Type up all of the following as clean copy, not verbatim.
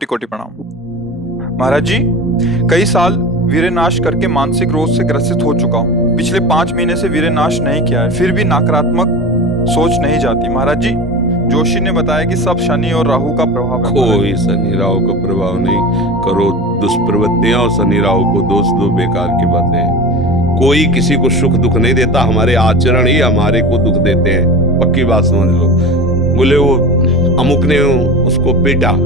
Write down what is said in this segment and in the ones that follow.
कोटि कोटि प्रणाम। महाराज जी, कई साल वीरनाश करके मानसिक रोग से ग्रसित हो चुका हूँ। पिछले 5 महीने से वीरनाश नहीं किया है, फिर भी नकारात्मक सोच नहीं जाती। महाराज जी, जोशी ने बताया कि सब शनि और राहु का प्रभाव है। कोई शनि राहु का प्रभाव नहीं। करो दुष्प्रवृत्तियां और शनि राहु को दोष दो, बेकार की बातें हैं। कोई किसी को सुख दुख नहीं देता, हमारे आचरण ही हमारे को दुख देते हैं। पक्की बात समझ लो। बोले वो अमुक ने उसको पीटा,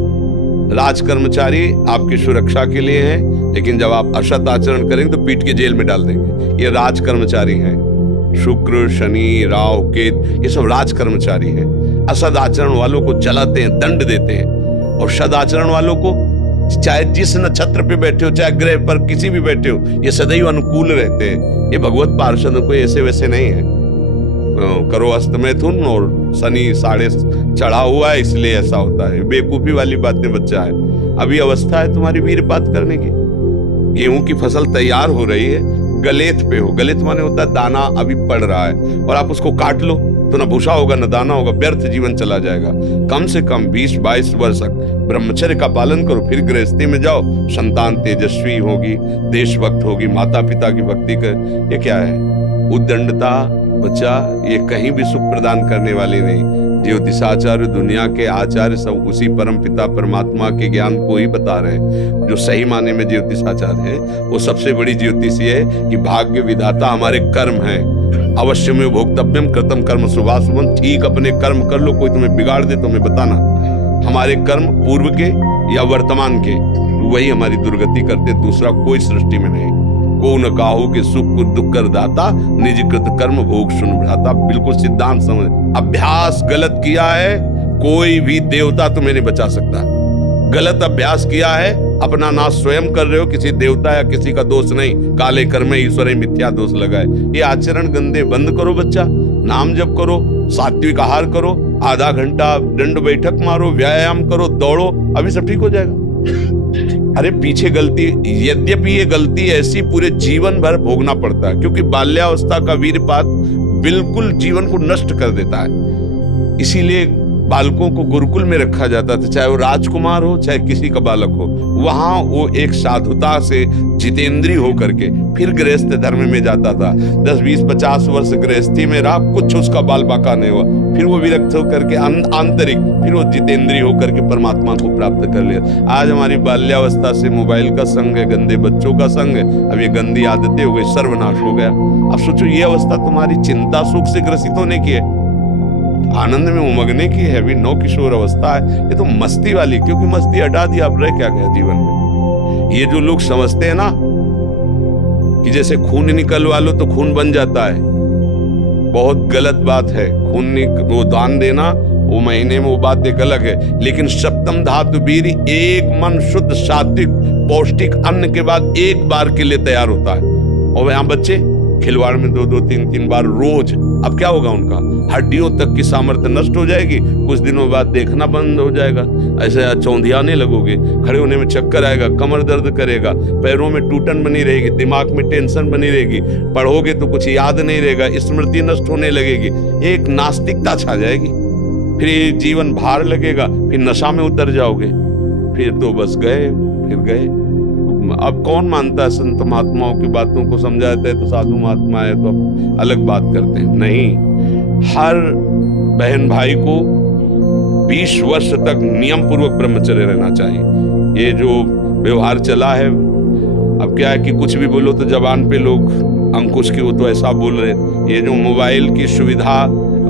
राज कर्मचारी आपकी सुरक्षा के लिए है, लेकिन जब आप असत आचरण करेंगे तो पीट के जेल में डाल देंगे। ये राज कर्मचारी हैं। शुक्र, शनि, राहु, केतु, ये सब राज कर्मचारी हैं। असद आचरण वालों को जलाते हैं, दंड देते हैं, और सद आचरण वालों को चाहे जिस नक्षत्र पे बैठे हो, चाहे ग्रह पर किसी भी बैठे हो, ये सदैव अनुकूल रहते हैं। ये भगवत पार्षद कोई ऐसे वैसे नहीं है। करो अस्तमैथुन और शनि साढ़े चढ़ा हुआ है, इसलिए ऐसा होता है। बेवकूफी वाली बातें बच्चा है। अभी अवस्था है तुम्हारी वीरपात करने की। गेहूं की फसल तैयार हो रही है, गलेत पे हो। गलेत माने होता है दाना अभी पड़ रहा है, और आप उसको काट लो तो ना भूसा होगा ना दाना होगा, व्यर्थ जीवन चला जाएगा। कम से कम 20-22 वर्ष तक ब्रह्मचर्य का पालन करो, फिर गृहस्थी में जाओ। संतान तेजस्वी होगी, देशभक्त होगी, माता पिता की भक्ति कर। ये क्या है? उद्दंडता बच्चा, ये कहीं भी सुख प्रदान करने वाली नहीं। ज्योतिषाचार्य, दुनिया के आचार्य सब उसी परम पिता परमात्मा के ज्ञान को ही बता रहे हैं। जो सही माने में ज्योतिषाचार्य है, वो सबसे बड़ी ज्योतिषी है कि भाग्य विधाता हमारे कर्म है। अवश्य में भोक्तव्यम कृतम कर्म शुभाशुभम। ठीक अपने कर्म कर लो, कोई तुम्हें बिगाड़ दे तो हमें बताना। हमारे कर्म पूर्व के या वर्तमान के, वही हमारी दुर्गति करते, दूसरा कोई सृष्टि में नहीं। को न काहू के सुख को दुख कर दाता, निज कृत कर्म भोग सुन भ्राता। बिल्कुल सिद्धांत समझ। अभ्यास गलत किया है, कोई भी देवता तुम्हें नहीं बचा सकता। गलत अभ्यास किया है, अपना नाश स्वयं कर रहे हो, किसी देवता या किसी का दोष नहीं। काले कर्म ईश्वर मिथ्या दोष लगाए। ये आचरण गंदे बंद करो बच्चा। नाम जप करो, सात्विक आहार करो, आधा घंटा दंड बैठक मारो, व्यायाम करो, दौड़ो, अभी सब ठीक हो जाएगा। अरे पीछे गलती, यद्यपि ये गलती ऐसी पूरे जीवन भर भोगना पड़ता है, क्योंकि बाल्यावस्था का वीरपात बिल्कुल जीवन को नष्ट कर देता है। इसीलिए बालकों को गुरुकुल में रखा जाता था, चाहे वो राजकुमार हो चाहे किसी का बालक हो। वहां वो एक साधुता से जितेंद्रीय होकर के फिर गृहस्थ धर्म में जाता था। 10, 20, 50 वर्ष गृहस्थी में रहा, कुछ उसका बाल बाका नहीं हुआ। फिर वो विरक्त होकर के आंतरिक, फिर वो जितेंद्रीय होकर के परमात्मा को प्राप्त कर लिया। आज हमारी बाल्यावस्था से मोबाइल का संग है, गंदे बच्चों का संग है, अब ये गंदी आदतें हो गई, सर्वनाश हो गया। अब सोचो, ये अवस्था तुम्हारी चिंता सुख से ग्रसित होने की है, आनंद में उमगने की है, अभी नौ किशोर अवस्था है। ये तो मस्ती वाली, क्योंकि मस्ती हटा दी, अब रह क्या गया जीवन में। ये जो लोग समझते हैं ना कि जैसे खून निकलवा लो तो खून बन जाता है, बहुत गलत बात है। खून वो दान देना, वो महीने में वो बात एक अलग है, लेकिन सप्तम धातु वीर एक मन शुद्ध सात्विक पौष्टिक अन्न के बाद एक बार के लिए तैयार होता है। और यहाँ बच्चे खिलवाड़ में 2-2, 3-3 बार रोज। अब क्या होगा? उनका हड्डियों तक की सामर्थ्य नष्ट हो जाएगी, कुछ दिनों बाद देखना बंद हो जाएगा, ऐसे चौंधियाने लगोगे, खड़े होने में चक्कर आएगा, कमर दर्द करेगा, पैरों में टूटन बनी रहेगी, दिमाग में टेंशन बनी रहेगी, पढ़ोगे तो कुछ याद नहीं रहेगा, स्मृति नष्ट होने लगेगी, एक नास्तिकता छा जाएगी, फिर जीवन भार लगेगा, फिर नशा में उतर जाओगे, फिर तो बस गए, फिर गए। अब कौन मानता है संत महात्माओं की बातों को? समझाते हैं तो साधु महात्मा है तो अब अलग बात करते हैं। नहीं, हर बहन भाई को 20 वर्ष तक नियम पूर्वक ब्रह्मचर्य रहना चाहिए। ये जो व्यवहार चला है, अब क्या है कि कुछ भी बोलो तो जबान पे लोग अंकुश की वो तो ऐसा बोल रहे। ये जो मोबाइल की सुविधा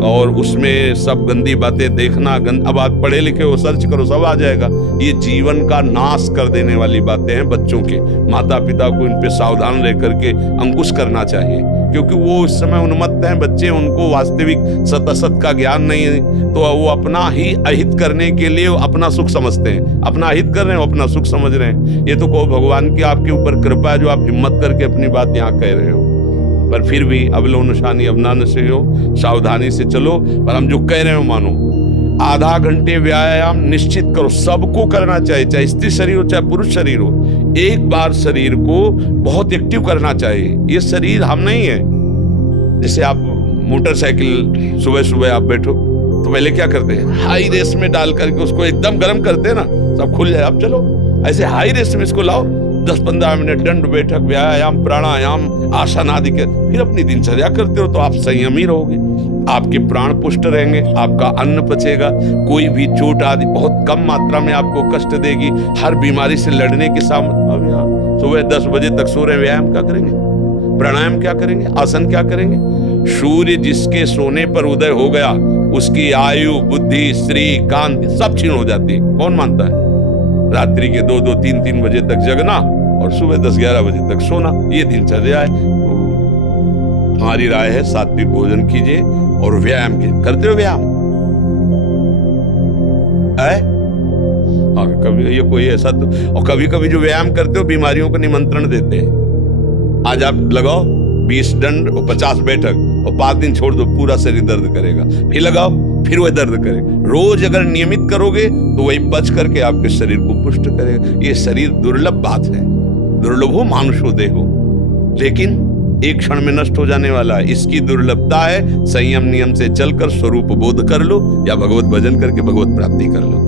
और उसमें सब गंदी बातें देखना, अब आप पढ़े लिखे हो, सर्च करो, सब आ जाएगा। ये जीवन का नाश कर देने वाली बातें हैं बच्चों के। माता पिता को इन पे सावधान रह करके अंकुश करना चाहिए, क्योंकि वो उस समय उन्मत्त हैं बच्चे, उनको वास्तविक सत असत का ज्ञान नहीं है, तो वो अपना ही अहित करने के लिए अपना सुख समझते हैं। अपना अहित कर रहे हैं, अपना सुख समझ रहे हैं। ये तो कहो भगवान की आपके ऊपर कृपा है जो आप हिम्मत करके अपनी बात यहाँ कह रहे हो, पर फिर भी अवलो निशानी अवनान से हो, सावधानी से चलो। पर हम जो कह रहे हो मानो। आधा घंटे व्यायाम निश्चित करो, सबको करना चाहिए, चाहे स्त्री शरीर हो चाहे पुरुष शरीर हो। एक बार शरीर को बहुत एक्टिव करना चाहिए। ये शरीर हम नहीं है। जैसे आप मोटरसाइकिल सुबह सुबह आप बैठो तो पहले क्या करते हैं? हाई रेस में डाल करके उसको एकदम गर्म करते हैं ना, सब खुल जाए। अब चलो ऐसे हाई रिस्क में इसको लाओ, 10-15 मिनट दंड बैठक, व्यायाम, प्राणायाम, आसन आदि के, फिर अपनी दिनचर्या करते हो तो आप संयमी रहोगे, आपके प्राण पुष्ट रहेंगे, आपका अन्न पचेगा, कोई भी चोट आदि बहुत कम मात्रा में आपको कष्ट देगी, हर बीमारी से लड़ने के सामने। अब यहाँ सुबह 10 बजे तक सो रहे, व्यायाम क्या करेंगे, प्राणायाम क्या करेंगे, आसन क्या करेंगे? सूर्य जिसके सोने पर उदय हो गया उसकी आयु, बुद्धि, श्री, कांति सब क्षीण हो जाती है। कौन मानता है? रात्रि के 2-2, 3-3 बजे तक जगना और सुबह 10-11 बजे तक सोना, ये दिनचर्या है। हमारी राय है सात्विक भोजन कीजिए और व्यायाम कीजिए। करते हो व्यायाम? हाँ, कभी ये कोई ऐसा तो, और कभी कभी जो व्यायाम करते हो बीमारियों को निमंत्रण देते हैं। आज आप लगाओ 20 दंड और 50 बैठक और 5 दिन छोड़ दो, पूरा शरीर दर्द करेगा, फिर लगाओ फिर वह दर्द करेगा। रोज अगर नियमित करोगे तो वही बच करके आपके शरीर को पुष्ट करेगा। ये शरीर दुर्लभ बात है, दुर्लभ हो मानुषो देहो, लेकिन एक क्षण में नष्ट हो जाने वाला है। इसकी दुर्लभता है संयम नियम से चलकर स्वरूप बोध कर लो या भगवत भजन करके भगवत प्राप्ति कर लो।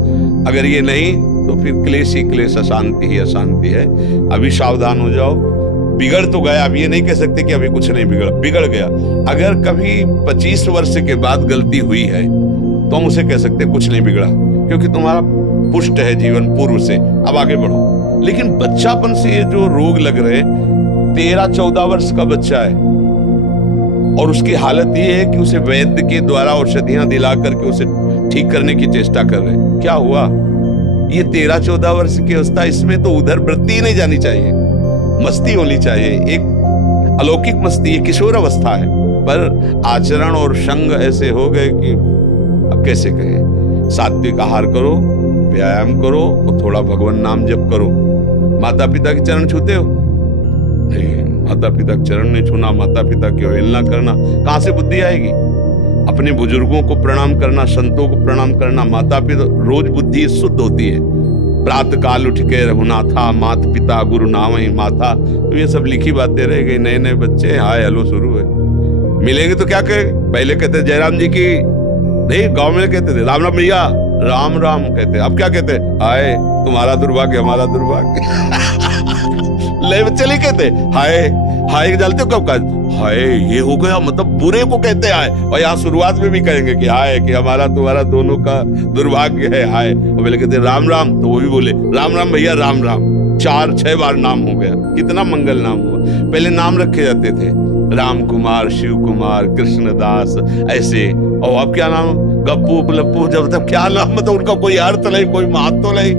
अगर ये नहीं तो फिर क्लेश ही क्लेश, अशांति ही अशांति है। अभी सावधान हो जाओ। बिगड़ तो गया, अब ये नहीं कह सकते कि अभी कुछ नहीं बिगड़ गया। अगर कभी 25 वर्ष के बाद गलती हुई है तो हम उसे कह सकते कुछ नहीं बिगड़ा, क्योंकि तुम्हारा पुष्ट है जीवन पूर्व से, अब आगे बढ़ो। लेकिन बच्चापन से ये जो रोग लग रहे, 13-14 वर्ष का बच्चा है और उसकी हालत ये है कि उसे वैद्य के द्वारा औषधियां दिला करके उसे ठीक करने की चेष्टा कर रहे हैं। क्या हुआ? ये 13-14 वर्ष की अवस्था, इसमें तो उधर वृत्ति ही नहीं जानी चाहिए, मस्ती होनी चाहिए, एक अलौकिक मस्ती, ये किशोर अवस्था है। पर आचरण और संग ऐसे हो गए कि अब कैसे कहें। सात्विक आहार करो, व्यायाम करो और थोड़ा भगवान नाम जप करो। माता पिता के चरण छूते हो? नहीं, माता पिता के चरण नहीं छूना, माता पिता की अवहेलना करना, कहां से बुद्धि आएगी? अपने बुजुर्गों को प्रणाम करना, संतों को प्रणाम करना, माता पिता, रोज बुद्धि शुद्ध होती है। प्रातः काल उठ के रघुनाथा, मात पिता गुरु नाम ही माथा, तो ये सब लिखी बातें रह गई। नए नए बच्चे हाय हेलो शुरू है, मिलेंगे तो क्या कहे? पहले कहते जयराम जी की, नहीं गांव में कहते थे राम राम भैया, राम राम कहते। अब क्या कहते? हाय तुम्हारा दुर्भाग्य हमारा दुर्भाग्य। ले बच्चे नहीं कहते हाय हाय, जानते हो कब कहा हाय ये हो गया, मतलब बुरे को कहते हाय। और यहाँ शुरुआत में भी कहेंगे कि हाय, कि हमारा तुम्हारा दोनों का दुर्भाग्य है हाय। और पहले कहते राम राम, तो वो भी बोले राम राम भैया राम राम। 4-6 बार नाम हो गया, कितना मंगल नाम हुआ। पहले नाम रखे जाते थे राम कुमार, शिव कुमार, कृष्णदास, ऐसे। और अब क्या नाम? गप्पू लप्पू, जब तक क्या नाम, मतलब उनका कोई अर्थ नहीं, कोई महत्व नहीं।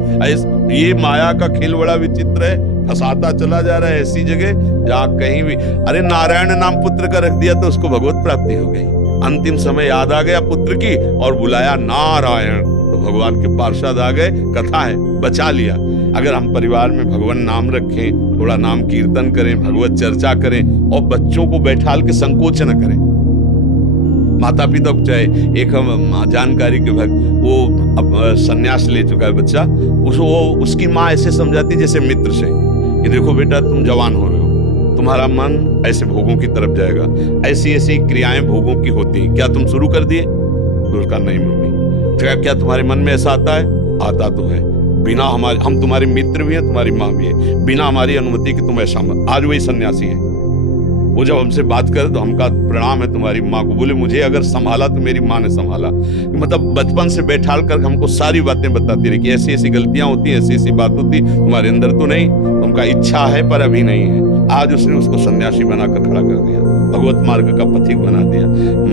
ये माया का खेल बड़ा विचित्र है, फंसाता चला जा रहा है ऐसी जगह जहाँ कहीं भी, अरे नारायण नाम पुत्र का रख दिया तो उसको भगवत प्राप्ति हो गई। अंतिम समय याद आ गया पुत्र की और बुलाया नारायण, तो भगवान के पार्षद आ गए, कथा है, बचा लिया। अगर हम परिवार में भगवान नाम रखें, थोड़ा नाम कीर्तन करें, भगवत चर्चा करें और बच्चों को बैठाल के संकोच न करें। माता पिता को चाहे, एक हम जानकारी के भक्त, वो अब संन्यास ले चुका है बच्चा, उसकी माँ ऐसे समझाती जैसे मित्र से कि देखो बेटा तुम जवान हो रहे हो, तुम्हारा मन ऐसे भोगों की तरफ जाएगा, ऐसी ऐसी क्रियाएं भोगों की होती हैं, क्या तुम शुरू कर दिए? तो उसका नहीं मम्मी। क्या तुम्हारे मन में ऐसा आता है? आता तो है, बिना हमारे, हम तुम्हारे मित्र भी हैं, तुम्हारी माँ भी है, बिना हमारी अनुमति कि तुम ऐसा मत। आज वही सन्यासी है, वो जब हमसे बात करे तो हमका प्रणाम है तुम्हारी माँ को। बोले मुझे अगर संभाला तो मेरी माँ ने संभाला। मतलब बचपन से बैठाल कर हमको सारी बातें बताती रही कि ऐसी ऐसी गलतियां होती, ऐसी ऐसी बात होती, तुम्हारे अंदर तो नहीं, तुमका इच्छा है पर अभी नहीं है। आज उसने उसको सन्यासी बनाकर खड़ा कर दिया, भगवत मार्ग का पथिक बना दिया।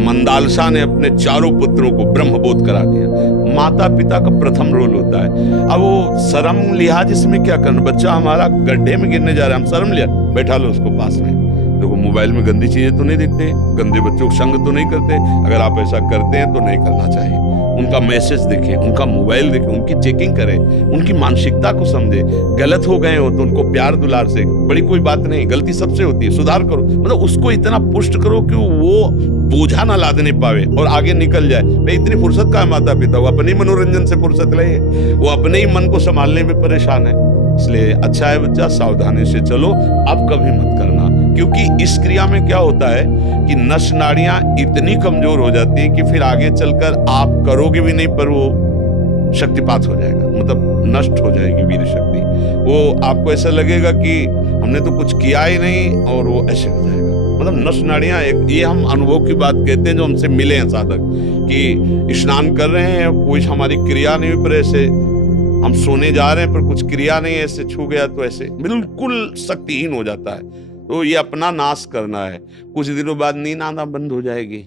मंदालसा ने अपने 4 पुत्रों को ब्रह्मबोध करा दिया। माता पिता का प्रथम रोल होता है। अब वो शर्म लिहाज इसमें क्या करना, बच्चा हमारा गड्ढे में गिरने जा रहा है, हम शर्म लिया, बैठा लो उसको पास में। देखो मोबाइल में गंदी चीजें तो नहीं देखते, गंदे बच्चों को संग तो नहीं करते। अगर आप ऐसा करते हैं तो नहीं करना चाहिए। उनका मैसेज देखें, उनका मोबाइल देखें, उनकी चेकिंग करें, उनकी मानसिकता को समझे। गलत हो गए हो तो उनको प्यार दुलार से, बड़ी कोई बात नहीं, गलती सबसे होती है, सुधार करो। मतलब उसको इतना पुष्ट करो कि वो बोझा ना लादने पावे और आगे निकल जाए। भाई इतनी फुर्सत का है माता पिता, वो अपने मनोरंजन से फुर्सत ले, वो अपने ही मन को संभालने में परेशान है। इसलिए अच्छा है बच्चा, सावधानी से चलो, अब कभी मत करना। क्योंकि इस क्रिया में क्या होता है कि नस नाड़ियां इतनी कमजोर हो जाती है कि फिर आगे चलकर आप करोगे भी नहीं पर वो शक्तिपात हो जाएगा। मतलब नष्ट हो जाएगी वीर शक्ति। वो आपको ऐसा लगेगा कि हमने तो कुछ किया ही नहीं और वो ऐसे हो जाएगा। मतलब नस नाड़ियाँ ये हम अनुभव की बात कहते हैं जो हमसे मिले हैं साधक, कि स्नान कर रहे हैं कोई हमारी क्रिया नहीं हुई, पर ऐसे हम सोने जा रहे हैं पर कुछ क्रिया नहीं, ऐसे छू गया तो ऐसे बिल्कुल शक्तिहीन हो जाता है। तो ये अपना नाश करना है। कुछ दिनों बाद नींद आना बंद हो जाएगी।